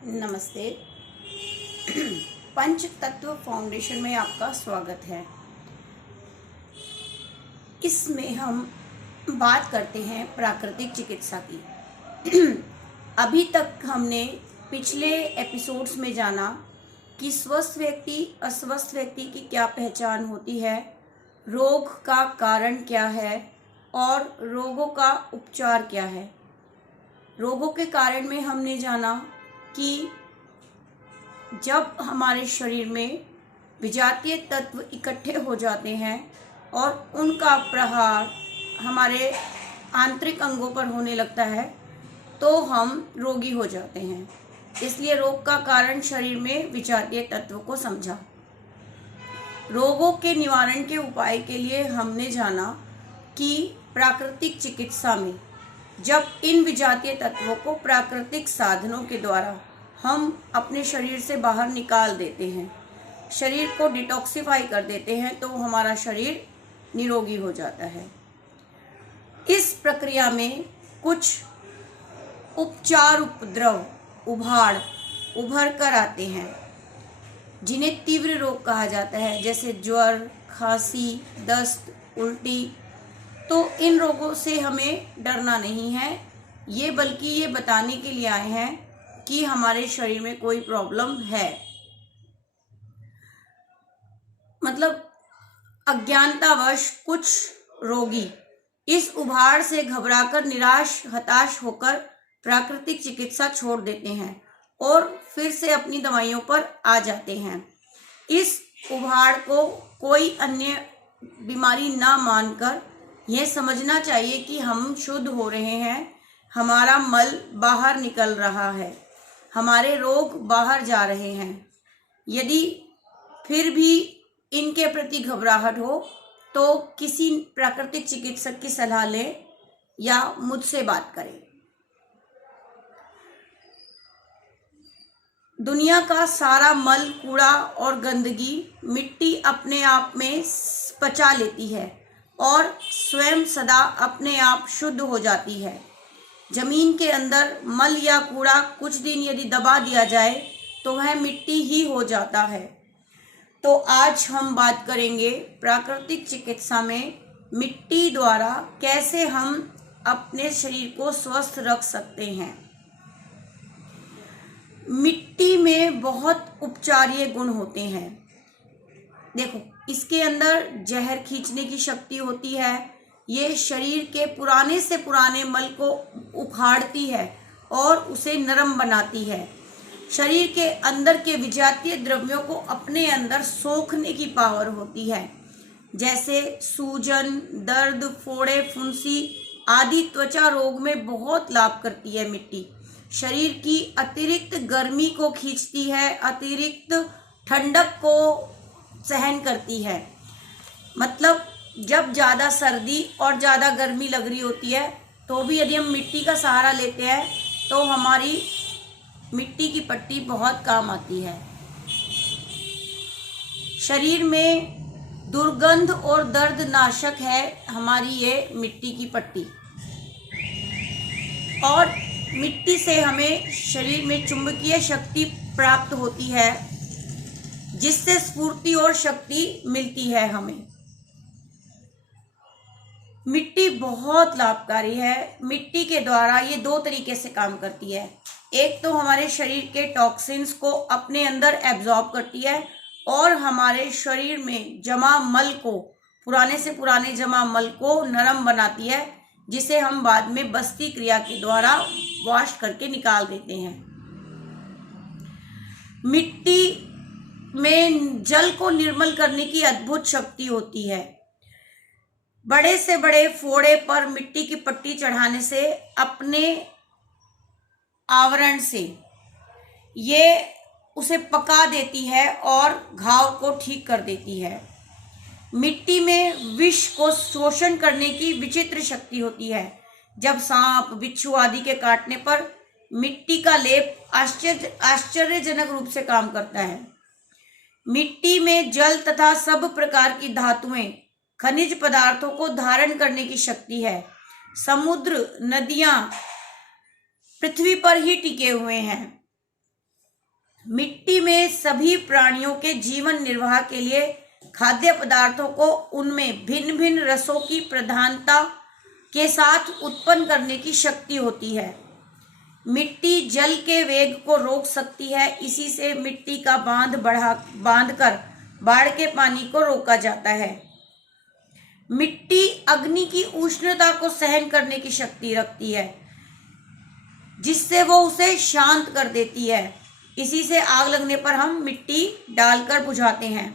नमस्ते। पंच तत्व फाउंडेशन में आपका स्वागत है। इसमें हम बात करते हैं प्राकृतिक चिकित्सा की। अभी तक हमने पिछले एपिसोड्स में जाना कि स्वस्थ व्यक्ति अस्वस्थ व्यक्ति की क्या पहचान होती है, रोग का कारण क्या है और रोगों का उपचार क्या है। रोगों के कारण में हमने जाना कि जब हमारे शरीर में विजातीय तत्व इकट्ठे हो जाते हैं और उनका प्रहार हमारे आंतरिक अंगों पर होने लगता है तो हम रोगी हो जाते हैं। इसलिए रोग का कारण शरीर में विजातीय तत्व को समझा। रोगों के निवारण के उपाय के लिए हमने जाना कि प्राकृतिक चिकित्सा में जब इन विजातीय तत्वों को प्राकृतिक साधनों के द्वारा हम अपने शरीर से बाहर निकाल देते हैं, शरीर को डिटॉक्सिफाई कर देते हैं, तो हमारा शरीर निरोगी हो जाता है। इस प्रक्रिया में कुछ उपचार उपद्रव उभर कर आते हैं जिन्हें तीव्र रोग कहा जाता है, जैसे ज्वर, खांसी, दस्त, उल्टी। तो इन रोगों से हमें डरना नहीं है, बल्कि ये बताने के लिए आए हैं कि हमारे शरीर में कोई प्रॉब्लम है। मतलब अज्ञानतावश कुछ रोगी इस उभार से घबराकर निराश हताश होकर प्राकृतिक चिकित्सा छोड़ देते हैं और फिर से अपनी दवाइयों पर आ जाते हैं। इस उभाड़ को कोई अन्य बीमारी ना मानकर यह समझना चाहिए कि हम शुद्ध हो रहे हैं, हमारा मल बाहर निकल रहा है, हमारे रोग बाहर जा रहे हैं। यदि फिर भी इनके प्रति घबराहट हो तो किसी प्राकृतिक चिकित्सक की सलाह लें या मुझसे बात करें। दुनिया का सारा मल, कूड़ा और गंदगी मिट्टी अपने आप में पचा लेती है और स्वयं सदा अपने आप शुद्ध हो जाती है। जमीन के अंदर मल या कूड़ा कुछ दिन यदि दबा दिया जाए तो वह मिट्टी ही हो जाता है। तो आज हम बात करेंगे प्राकृतिक चिकित्सा में मिट्टी द्वारा कैसे हम अपने शरीर को स्वस्थ रख सकते हैं। मिट्टी में बहुत उपचारीय गुण होते हैं। देखो, इसके अंदर जहर खींचने की शक्ति होती है। ये शरीर के पुराने से पुराने मल को उखाड़ती है और उसे नरम बनाती है। शरीर के अंदर के विजातीय द्रव्यों को अपने अंदर सोखने की पावर होती है। जैसे सूजन, दर्द, फोड़े, फुंसी आदि त्वचा रोग में बहुत लाभ करती है मिट्टी। शरीर की अतिरिक्त गर्मी को खींचती है, अतिरिक्त ठंडक को सहन करती है। मतलब जब ज़्यादा सर्दी और ज़्यादा गर्मी लग रही होती है तो भी यदि हम मिट्टी का सहारा लेते हैं तो हमारी मिट्टी की पट्टी बहुत काम आती है। शरीर में दुर्गंध और दर्द नाशक है हमारी ये मिट्टी की पट्टी। और मिट्टी से हमें शरीर में चुंबकीय शक्ति प्राप्त होती है, जिससे स्फूर्ति और शक्ति मिलती है हमें। मिट्टी बहुत लाभकारी है। मिट्टी के द्वारा ये दो तरीके से काम करती है। एक तो हमारे शरीर के टॉक्सिन्स को अपने अंदर एब्जॉर्ब करती है और हमारे शरीर में जमा मल को, पुराने से पुराने जमा मल को नरम बनाती है, जिसे हम बाद में बस्ती क्रिया के द्वारा वॉश करके निकाल देते हैं। मिट्टी में जल को निर्मल करने की अद्भुत शक्ति होती है। बड़े से बड़े फोड़े पर मिट्टी की पट्टी चढ़ाने से अपने आवरण से ये उसे पका देती है और घाव को ठीक कर देती है। मिट्टी में विष को शोषण करने की विचित्र शक्ति होती है। जब सांप, बिच्छू आदि के काटने पर मिट्टी का लेप आश्चर्यजनक रूप से काम करता है। मिट्टी में जल तथा सब प्रकार की धातुएं, खनिज पदार्थों को धारण करने की शक्ति है। समुद्र, नदियां पृथ्वी पर ही टिके हुए हैं। मिट्टी में सभी प्राणियों के जीवन निर्वाह के लिए खाद्य पदार्थों को उनमें भिन्न भिन्न रसों की प्रधानता के साथ उत्पन्न करने की शक्ति होती है। मिट्टी जल के वेग को रोक सकती है, इसी से मिट्टी का बांधकर बाढ़ के पानी को रोका जाता है। मिट्टी अग्नि की उष्णता को सहन करने की शक्ति रखती है, जिससे वो उसे शांत कर देती है। इसी से आग लगने पर हम मिट्टी डालकर बुझाते हैं।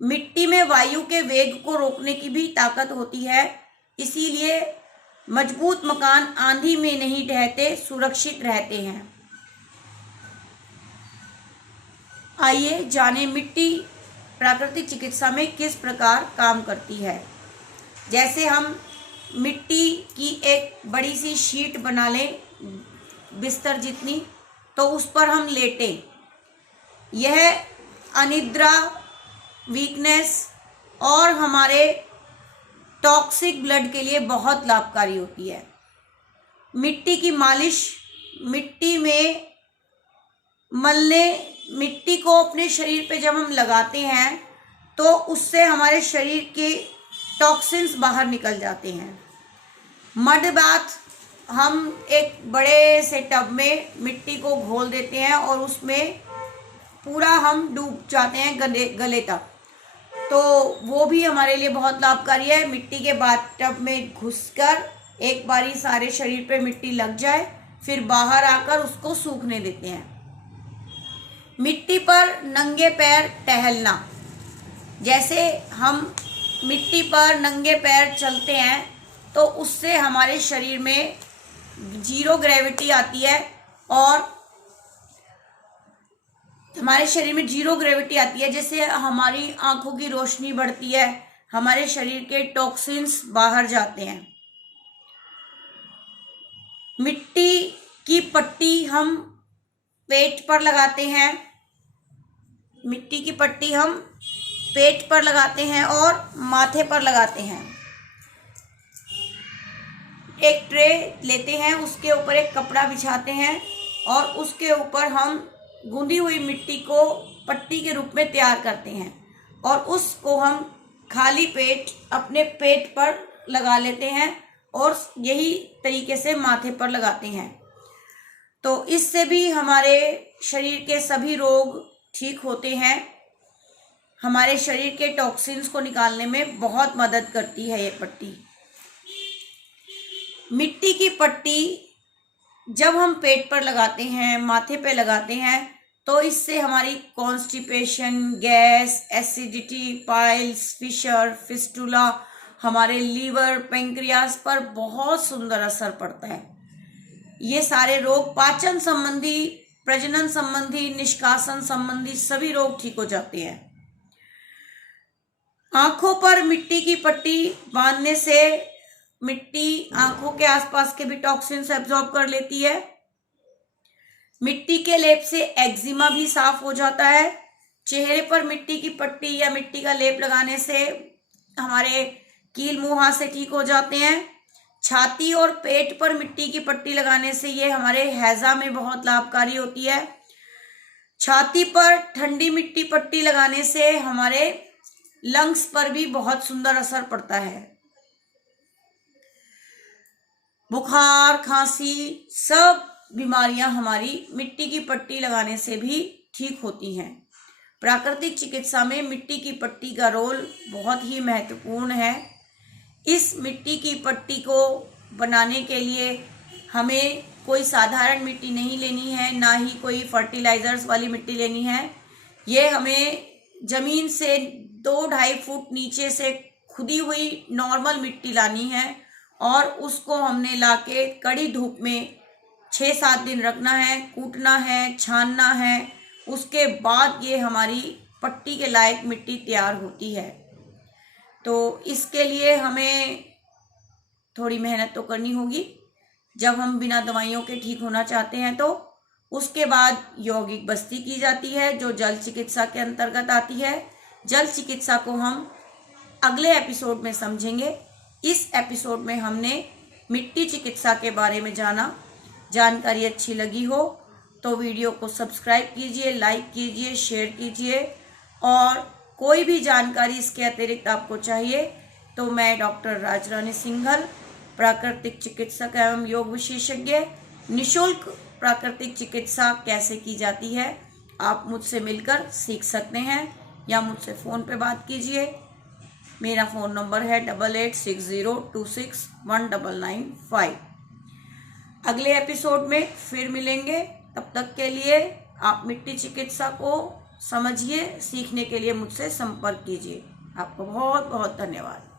मिट्टी में वायु के वेग को रोकने की भी ताकत होती है, इसीलिए मजबूत मकान आंधी में नहीं ढहते, सुरक्षित रहते हैं। आइए जानें मिट्टी प्राकृतिक चिकित्सा में किस प्रकार काम करती है। जैसे हम मिट्टी की एक बड़ी सी शीट बना लें, बिस्तर जितनी, तो उस पर हम लेटें। यह अनिद्रा, वीकनेस और हमारे टॉक्सिक ब्लड के लिए बहुत लाभकारी होती है। मिट्टी की मालिश, मिट्टी में मलने, मिट्टी को अपने शरीर पे जब हम लगाते हैं तो उससे हमारे शरीर के टॉक्सिन्स बाहर निकल जाते हैं। मड बाथ, हम एक बड़े से टब में मिट्टी को घोल देते हैं और उसमें पूरा हम डूब जाते हैं गले तक, तो वो भी हमारे लिए बहुत लाभकारी है। मिट्टी के बाथ टब में घुसकर एक बारी सारे शरीर पे मिट्टी लग जाए, फिर बाहर आकर उसको सूखने देते हैं। मिट्टी पर नंगे पैर टहलना, जैसे हम मिट्टी पर नंगे पैर चलते हैं तो उससे हमारे शरीर में जीरो ग्रेविटी आती है और हमारे शरीर में जीरो ग्रेविटी आती है, जिससे हमारी आंखों की रोशनी बढ़ती है, हमारे शरीर के टॉक्सिन्स बाहर जाते हैं। मिट्टी की पट्टी हम पेट पर लगाते हैं। मिट्टी की पट्टी हम पेट पर लगाते हैं और माथे पर लगाते हैं। एक ट्रे लेते हैं, उसके ऊपर एक कपड़ा बिछाते हैं और उसके ऊपर हम गूंदी हुई मिट्टी को पट्टी के रूप में तैयार करते हैं और उसको हम खाली पेट अपने पेट पर लगा लेते हैं और यही तरीके से माथे पर लगाते हैं। तो इससे भी हमारे शरीर के सभी रोग ठीक होते हैं। हमारे शरीर के टॉक्सिन्स को निकालने में बहुत मदद करती है ये पट्टी। मिट्टी की पट्टी जब हम पेट पर लगाते हैं, माथे पे लगाते हैं, तो इससे हमारी constipation, gas, acidity, piles, fissure, fistula, हमारे लीवर, पेंक्रियास पर बहुत सुंदर असर पड़ता है। ये सारे रोग, पाचन संबंधी, प्रजनन संबंधी, निष्कासन संबंधी सभी रोग ठीक हो जाते हैं। आंखों पर मिट्टी की पट्टी बांधने से मिट्टी आंखों के आसपास के भी टॉक्सिन्स एब्जॉर्ब कर लेती है। मिट्टी के लेप से एक्जिमा भी साफ हो जाता है। चेहरे पर मिट्टी की पट्टी या मिट्टी का लेप लगाने से हमारे कील मुहासे ठीक हो जाते हैं। छाती और पेट पर मिट्टी की पट्टी लगाने से ये हमारे हैजा में बहुत लाभकारी होती है। छाती पर ठंडी मिट्टी पट्टी लगाने से हमारे लंग्स पर भी बहुत सुंदर असर पड़ता है। बुखार, खांसी, सब बीमारियां हमारी मिट्टी की पट्टी लगाने से भी ठीक होती हैं। प्राकृतिक चिकित्सा में मिट्टी की पट्टी का रोल बहुत ही महत्वपूर्ण है। इस मिट्टी की पट्टी को बनाने के लिए हमें कोई साधारण मिट्टी नहीं लेनी है, ना ही कोई फर्टिलाइजर्स वाली मिट्टी लेनी है। ये हमें ज़मीन से 2-2.5 फुट नीचे से खुदी हुई नॉर्मल मिट्टी लानी है और उसको हमने लाके कड़ी धूप में 6-7 दिन रखना है, कूटना है, छानना है। उसके बाद ये हमारी पट्टी के लायक मिट्टी तैयार होती है। तो इसके लिए हमें थोड़ी मेहनत तो करनी होगी। जब हम बिना दवाइयों के ठीक होना चाहते हैं तो उसके बाद यौगिक बस्ती की जाती है, जो जल चिकित्सा के अंतर्गत आती है। जल चिकित्सा को हम अगले एपिसोड में समझेंगे। इस एपिसोड में हमने मिट्टी चिकित्सा के बारे में जाना। जानकारी अच्छी लगी हो तो वीडियो को सब्सक्राइब कीजिए, लाइक कीजिए, शेयर कीजिए। और कोई भी जानकारी इसके अतिरिक्त आपको चाहिए तो मैं डॉक्टर राजरानी सिंघल, प्राकृतिक चिकित्सक एवं योग विशेषज्ञ, निशुल्क प्राकृतिक चिकित्सा कैसे की जाती है आप मुझसे मिलकर सीख सकते हैं या मुझसे फ़ोन पे बात कीजिए। मेरा फ़ोन नंबर है 8860261995। अगले एपिसोड में फिर मिलेंगे। तब तक के लिए आप मिट्टी चिकित्सा को समझिए, सीखने के लिए मुझसे संपर्क कीजिए। आपको बहुत बहुत धन्यवाद।